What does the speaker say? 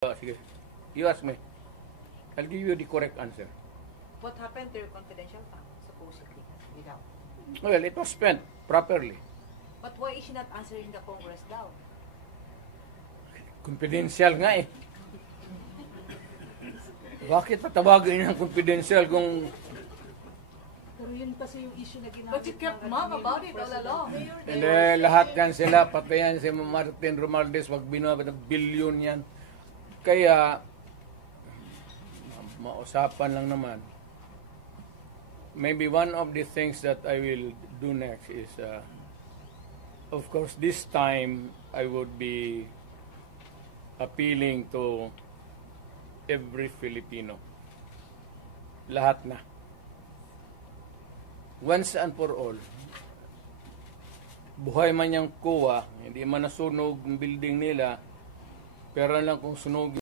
Sige. You ask me. I'll give you the correct answer. What happened to your confidential fund, supposedly, without? Well, it was spent properly. But why is she not answering the Congress daw? Confidential nga eh. Bakit patawagin ng confidential kung... Pero yun kasi yung issue na ginamit. But you kept mum about it all along. Hindi, lahat yan sila, pati yan si Martin Romualdez, wag binabot ng bilyon yan. Kaya, mausapan lang naman. Maybe one of the things that I will do next is, of course, this time I would be appealing to every Filipino. Lahat na. Once and for all. Buhay man yung kuwa, hindi man nasunog ang building nila, pero lang kung sunog